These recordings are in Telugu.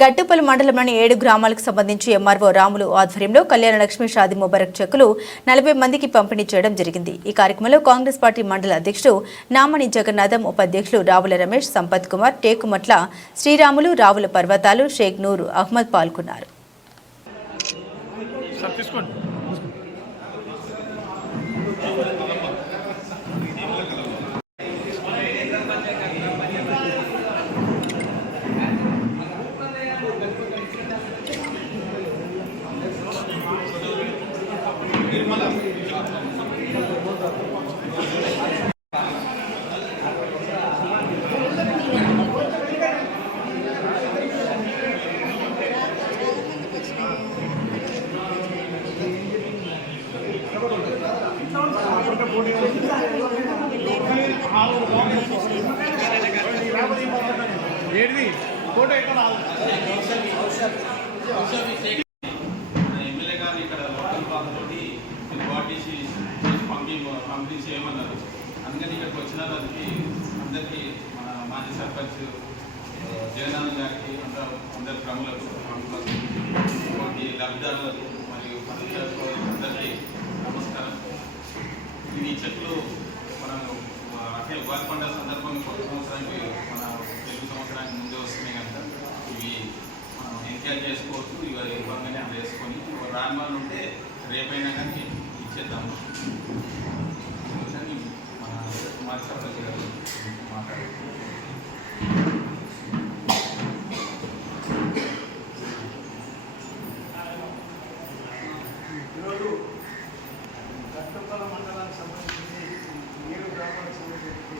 గట్టుపల్లి మండలంలోని ఏడు గ్రామాలకు సంబంధించి ఎంఆర్ఓ రాములు ఆధ్వర్యంలో కళ్యాణ లక్ష్మి షాది ముబారక్ చెక్కులు నలభై మందికి పంపిణీ చేయడం జరిగింది. ఈ కార్యక్రమంలో కాంగ్రెస్ పార్టీ మండల అధ్యక్షుడు నామణి జగన్నాథం ఉపాధ్యక్షులు రావుల రమేష్ సంపత్ కుమార్ టేకుమట్ల శ్రీరాములు రావుల పర్వతాలు షేక్ నూరు అహ్మద్ పాల్గొన్నారు. సార్ ఫోటో ఎక్కడ ఎమ్మెల్యే గారు ఇక్కడ లోకల్ బాధతోటి పార్టీసి పంపి పంపిణీ చేయమన్నారు అందుకని ఇక్కడికి వచ్చిన దానికి అందరికీ మన మాజీ సర్పంచ్ జగనాథ్ గారికి అందరూ అందరి ప్రములకు ప్రముఖులకు ఇంకోటి లబ్ధిదారులకు ఈ చెట్లు మనం అఖిల ఉగాది పండుగ సందర్భంగా కొత్త సంవత్సరానికి మన తెలుగు సంవత్సరానికి ముందే వస్తున్నాయి కనుక ఇవి మనం ఎంజాయ్ చేసుకోవచ్చు. ఇవి ఇవ్వగానే అవి వేసుకొని రాని వాళ్ళు ఉంటే రేపైనా కానీ ఇచ్చేద్దాము. మన కుమార్ సర్పంచ్ మాట్లాడారు గట్టుపల్ల మండలానికి సంబంధించి ఏడు గ్రామాలకు సంబంధించి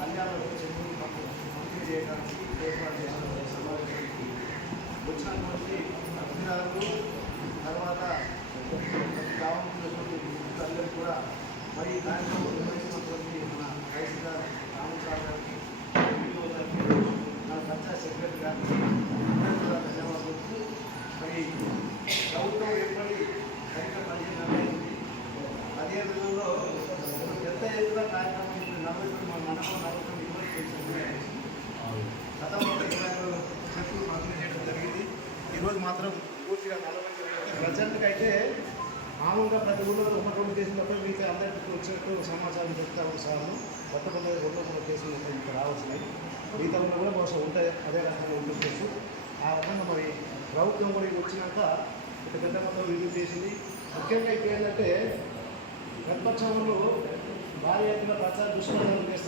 కళ్యాణంలో చెరువులు పంపిణీ చేయడానికి ఏర్పాటు చేసిన సమావేశానికి వచ్చినటువంటి తర్వాత గ్రామంలో అందరికీ కూడా మరి ఈ నిర్వహించినటువంటి మన రైతు గారు రామసార్ గారికి నా పంచాయత్ సెక్రటరీ గారికి కూడా ధన్యవాదాలు మరి ప్రభుత్వం ఏర్పడి సరిగ్గా అదే విధంలో పెద్ద ఎత్తున కార్యక్రమం నలభై మన మండలం నలభై ఇరవై గతంలో ఇరవై పంపిణీ చేయడం జరిగింది ఈరోజు మాత్రం పూర్తిగా నలభై ప్రజెంట్కి అయితే మామూలుగా ప్రతి ఊళ్ళో ఒక రెండు మీకు అందరికీ వచ్చినట్టు సమాచారం చెప్తా సార్లు కొత్తపల్లి రెండు మూడు కేసులు ఉంటాయి ఇంకా రావాల్సినవి మిగతా ఊళ్ళో కూడా బహుశా ఉంటాయి అదే రకంగా ఉంటుంది ఆ రకంగా మరి ప్రభుత్వం కూడా ఇది వచ్చినాక ఒక పెద్ద మొత్తం విడుదల చేసింది ముఖ్యంగా ఇప్పుడు ఏంటంటే గర్భోత్సవంలో భారీ ఎత్తున ప్రచార దుష్ప్రచారం చేస్తా